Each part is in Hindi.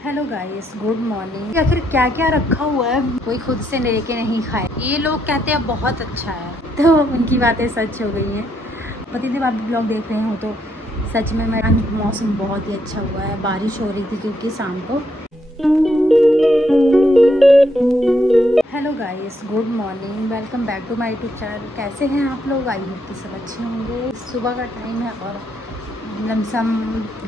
Hello guys, good morning. आखिर क्या क्या रखा हुआ है कोई खुद से लेके नहीं खाए। ये लोग कहते हैं बहुत अच्छा है, तो उनकी बातें सच हो गई हैं। पति देव आप ब्लॉग देख रहे हो तो सच में मेरा मौसम बहुत ही अच्छा हुआ है। बारिश हो रही थी क्योंकि शाम को। Hello guys, good morning, welcome back to my YouTube channel. कैसे हैं आप लोग? आई होप कि सब अच्छे होंगे। सुबह का टाइम है और लमसम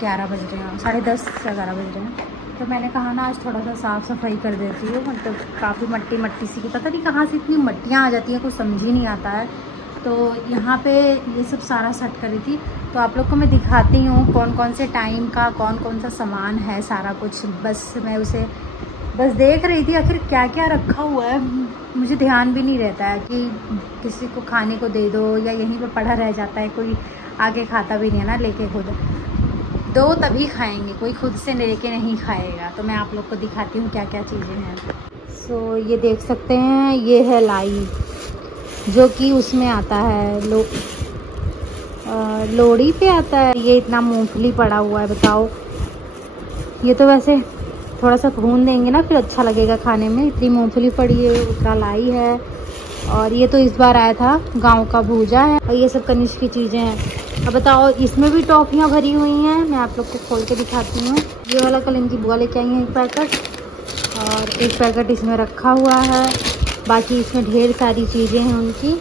11 बज रहे हैं, 10:30 या 11 बज रहे हैं। तो मैंने कहा ना आज थोड़ा सा साफ़ सफाई कर देती हूँ। मतलब काफ़ी मट्टी मट्टी सी, पता नहीं कहाँ से इतनी मट्टियाँ आ जाती हैं, कुछ समझ ही नहीं आता है। तो यहाँ पे ये सब सारा सेट कर रही थी। तो आप लोग को मैं दिखाती हूँ कौन कौन से टाइम का कौन कौन सा सामान है, सारा कुछ। बस मैं उसे बस देख रही थी आखिर क्या क्या रखा हुआ है। मुझे ध्यान भी नहीं रहता है कि किसी को खाने को दे दो या यहीं पे पड़ा रह जाता है। कोई आगे खाता भी नहीं है ना, लेके खुद दो तभी खाएंगे, कोई खुद से लेके नहीं खाएगा। तो मैं आप लोग को दिखाती हूँ क्या क्या चीज़ें हैं। सो ये देख सकते हैं, ये है लाई जो कि उसमें आता है लोहड़ी पे आता है। ये इतना मूंगफली पड़ा हुआ है, बताओ। ये तो वैसे थोड़ा सा भून देंगे ना फिर अच्छा लगेगा खाने में। इतनी मूंगफली पड़ी है, उतना लाई है। और ये तो इस बार आया था, गांव का भूजा है। और ये सब कनिष्ठ की चीज़ें हैं। अब बताओ, इसमें भी टॉफियाँ भरी हुई हैं। मैं आप लोग को खोल के दिखाती हूँ। ये वाला कल इनकी बुआ लेके आई है एक पैकेट, और एक पैकेट इसमें रखा हुआ है। बाकी इसमें ढेर सारी चीज़ें हैं उनकी।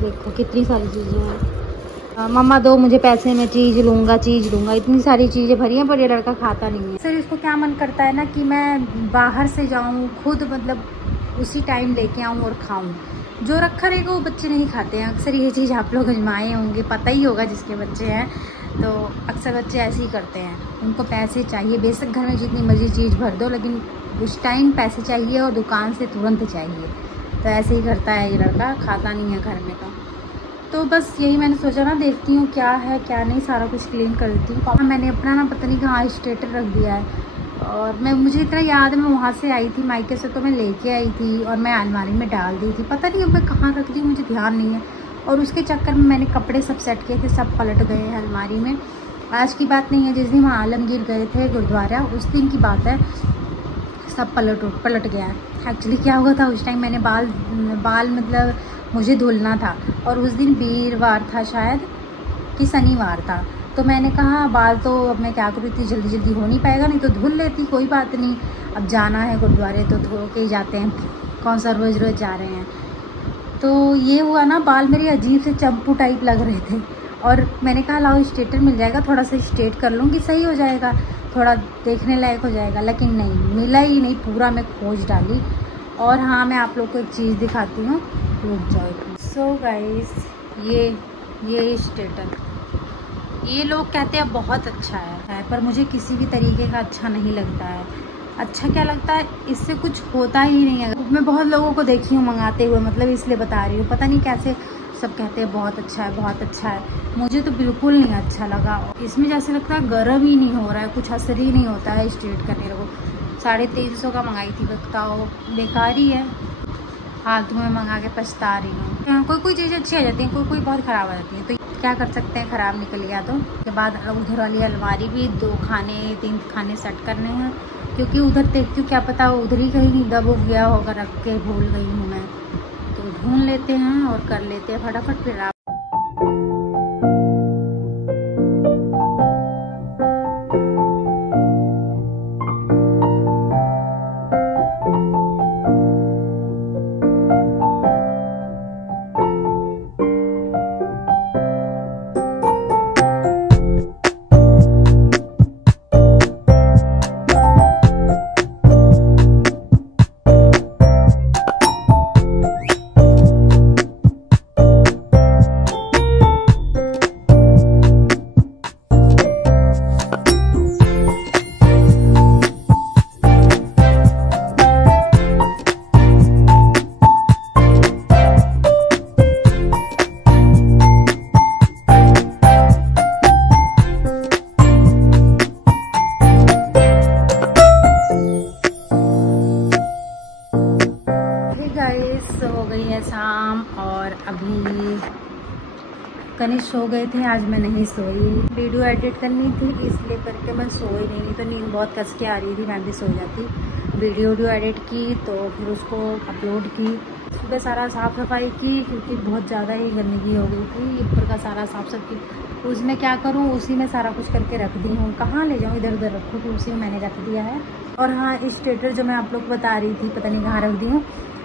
देखो कितनी सारी चीज़ें हैं। मम्मा दो मुझे पैसे, में चीज़ लूँगा। इतनी सारी चीज़ें भरी हैं, पर ये लड़का खाता नहीं है। सर इसको क्या मन करता है ना कि मैं बाहर से जाऊँ खुद, मतलब उसी टाइम लेके आऊँ और खाऊँ। जो रखा रहेगा वो बच्चे नहीं खाते हैं। अक्सर ये चीज़ आप लोग आजमाए होंगे, पता ही होगा जिसके बच्चे हैं। तो अक्सर बच्चे ऐसे ही करते हैं, उनको पैसे चाहिए। बेशक घर में जितनी मर्जी चीज़ भर दो, लेकिन उस टाइम पैसे चाहिए और दुकान से तुरंत चाहिए। तो ऐसे ही करता है ये लड़का, खाता नहीं है घर में। तो बस यही मैंने सोचा ना, देखती हूँ क्या है क्या नहीं, सारा कुछ क्लीन कर देती हूँ। मैंने अपना ना पता नहीं कहाँ स्टेटर रख दिया है। और मुझे इतना याद है, मैं वहाँ से आई थी मायके से, तो मैं लेके आई थी और मैं अलमारी में डाल दी थी। पता नहीं अब मैं कहाँ रख दी, मुझे ध्यान नहीं है। और उसके चक्कर में मैंने कपड़े सब सेट किए थे, सब पलट गए हैं अलमारी में। आज की बात नहीं है, जिस दिन वहाँ आलमगीर गए थे गुरुद्वारा, उस दिन की बात है। सब पलट गया है। एक्चुअली क्या हुआ था, उस टाइम मैंने बाल मतलब मुझे धुलना था, और उस दिन वीरवार था शायद कि शनिवार था। तो मैंने कहा बाल तो अब मैं क्या करूँ, इतनी जल्दी जल्दी हो नहीं पाएगा, नहीं तो धुल लेती, कोई बात नहीं। अब जाना है गुरुद्वारे तो धो के ही जाते हैं, कौन सा रोज़ रोज़ जा रहे हैं। तो ये हुआ ना, बाल मेरे अजीब से चंपू टाइप लग रहे थे। और मैंने कहा लाओ स्ट्रेटर मिल जाएगा, थोड़ा सा स्ट्रेट कर लूँगी, सही हो जाएगा, थोड़ा देखने लायक हो जाएगा। लेकिन नहीं, मिला ही नहीं, पूरा मैं खोज डाली। और हाँ, मैं आप लोग को एक चीज़ दिखाती हूँ, रुक जाओ। सो गाइस, ये स्ट्रेटर ये लोग कहते हैं बहुत अच्छा है, पर मुझे किसी भी तरीके का अच्छा नहीं लगता है। अच्छा क्या लगता है, इससे कुछ होता ही नहीं है। मैं बहुत लोगों को देखी हूँ मंगाते हुए, मतलब इसलिए बता रही हूँ। पता नहीं कैसे सब कहते हैं बहुत अच्छा है, बहुत अच्छा है। मुझे तो बिल्कुल नहीं अच्छा लगा। इसमें जैसे लगता है गर्म ही नहीं हो रहा है, कुछ असर ही नहीं होता है स्ट्रेट करने को। 350 का मंगाई थी, बताओ, बेकार ही है। फालतू में मंगा के पछता रही हूँ। कोई चीज़ अच्छी आ जाती है, कोई बहुत ख़राब आ जाती है। तो क्या कर सकते हैं, ख़राब निकल गया तो। उसके बाद उधर वाली अलमारी भी 3 खाने सेट करने हैं, क्योंकि उधर देखती हूँ क्या पता उधर ही कहीं दब गया होगा, रख के भूल गई हूँ मैं। तो ढूंढ लेते हैं और कर लेते हैं फटाफट। फिर आप हो गई है शाम, और अभी कनिष्क सो गए थे, आज मैं नहीं सोई। वीडियो एडिट करनी थी इसलिए करके मैं सोई नहीं तो नींद बहुत कस के आ रही थी, मैं भी सो जाती। वीडियो एडिट की तो फिर उसको अपलोड की। सुबह सारा साफ़ सफाई की क्योंकि बहुत ज़्यादा ही गंदगी हो गई थी, ऊपर का सारा साफ सब की। उसमें क्या करूँ, उसी में सारा कुछ करके रख दी हूँ, कहाँ ले जाऊँ, इधर उधर रखूँ, तो उसी में मैंने रख दिया है। और हाँ, स्टेटर जो मैं आप लोग को बता रही थी पता नहीं कहाँ रख दी हूँ।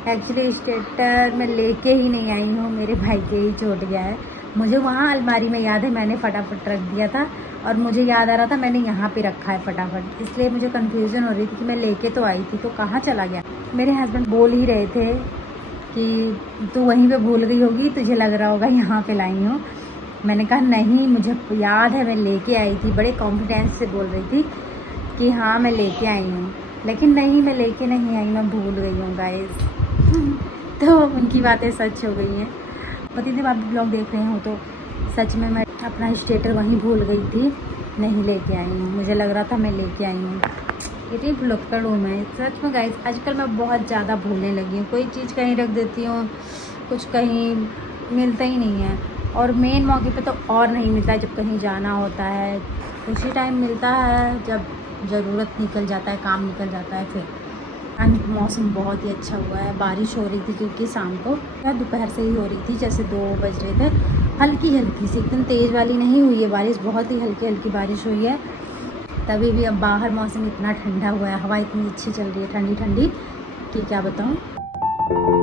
एक्चुअली स्टेटर मैं लेके ही नहीं आई हूँ, मेरे भाई के ही छूट गया है। मुझे वहाँ अलमारी में याद है मैंने फटाफट रख दिया था, और मुझे याद आ रहा था मैंने यहाँ पे रखा है फटाफट, इसलिए मुझे कंफ्यूजन हो रही थी कि मैं लेके तो आई थी तो कहाँ चला गया। मेरे हस्बैंड बोल ही रहे थे कि तू वहीं पे भूल गई होगी, तुझे लग रहा होगा यहाँ पे लाई हूँ। मैंने कहा नहीं, मुझे याद है मैं लेके आई थी, बड़े कॉन्फिडेंस से बोल रही थी कि हाँ मैं लेके आई हूँ, लेकिन नहीं, मैं लेके नहीं आई, मैं भूल गई हूँ गाइस। तो उनकी बातें सच हो गई हैं। पति देव आप ब्लॉग देख रहे हो तो सच में मैं अपना स्टेटर वहीं भूल गई थी, नहीं लेके आई हूँ। मुझे लग रहा था मैं लेके आई हूँ। इतनी भुलक्कड़ हूँ मैं सच में गाइस। आजकल मैं बहुत ज़्यादा भूलने लगी हूँ, कोई चीज़ कहीं रख देती हूँ, कुछ कहीं मिलता ही नहीं है। और मेन मौके पे तो और नहीं मिलता है, जब कहीं जाना होता है उसी टाइम मिलता है, जब ज़रूरत निकल जाता है, काम निकल जाता है। फिर मौसम बहुत ही अच्छा हुआ है, बारिश हो रही थी क्योंकि शाम को या दोपहर से ही हो रही थी, जैसे 2 बज रहे थे। हल्की हल्की सी, एकदम तेज़ वाली नहीं हुई है बारिश, बहुत ही हल्की हल्की बारिश हुई है। तभी भी अब बाहर मौसम इतना ठंडा हुआ है, हवा इतनी अच्छी चल रही है ठंडी ठंडी कि क्या बताऊँ।